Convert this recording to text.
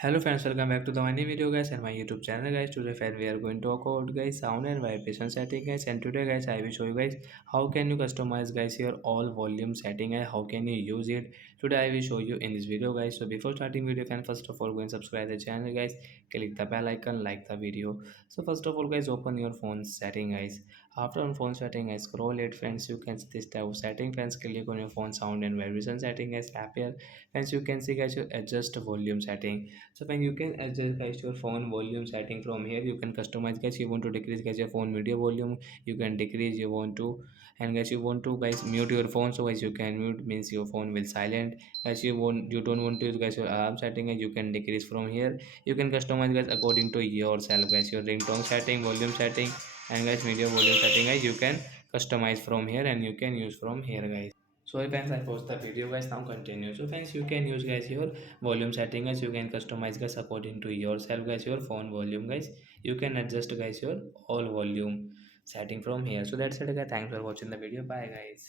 Hello friends, welcome back to the my new video guys and my YouTube channel guys. Today friend we are going to talk about guys sound and vibration setting guys, and today guys I will show you guys how can you customize guys your all volume setting and how can you use it. Today I will show you in this video guys. So before starting video fan, first of all go and subscribe the channel guys, click the bell icon, like the video. So first of all guys, open your phone setting guys. After on phone setting I scroll it friends, you can see this type of setting friends. Click on your phone sound and vibration setting guys. Tap here friends, you can see guys your adjust volume setting. So when you can adjust guys your phone volume setting from here, you can customize guys. You want to decrease guys your phone video volume, you can decrease. You want to, and guys you want to guys mute your phone, so guys you can mute means your phone will silent. Guys you don't want to use guys your alarm setting, and you can decrease from here. You can customize guys according to yourself guys your ringtone setting, volume setting, and guys video volume setting guys you can customize from here and you can use from here guys. So if friends I post the video guys, now continue. So friends you can use guys your volume setting guys, you can customize guys according to yourself guys your phone volume guys. You can adjust guys your all volume setting from here. So that's it guys, thanks for watching the video, bye guys.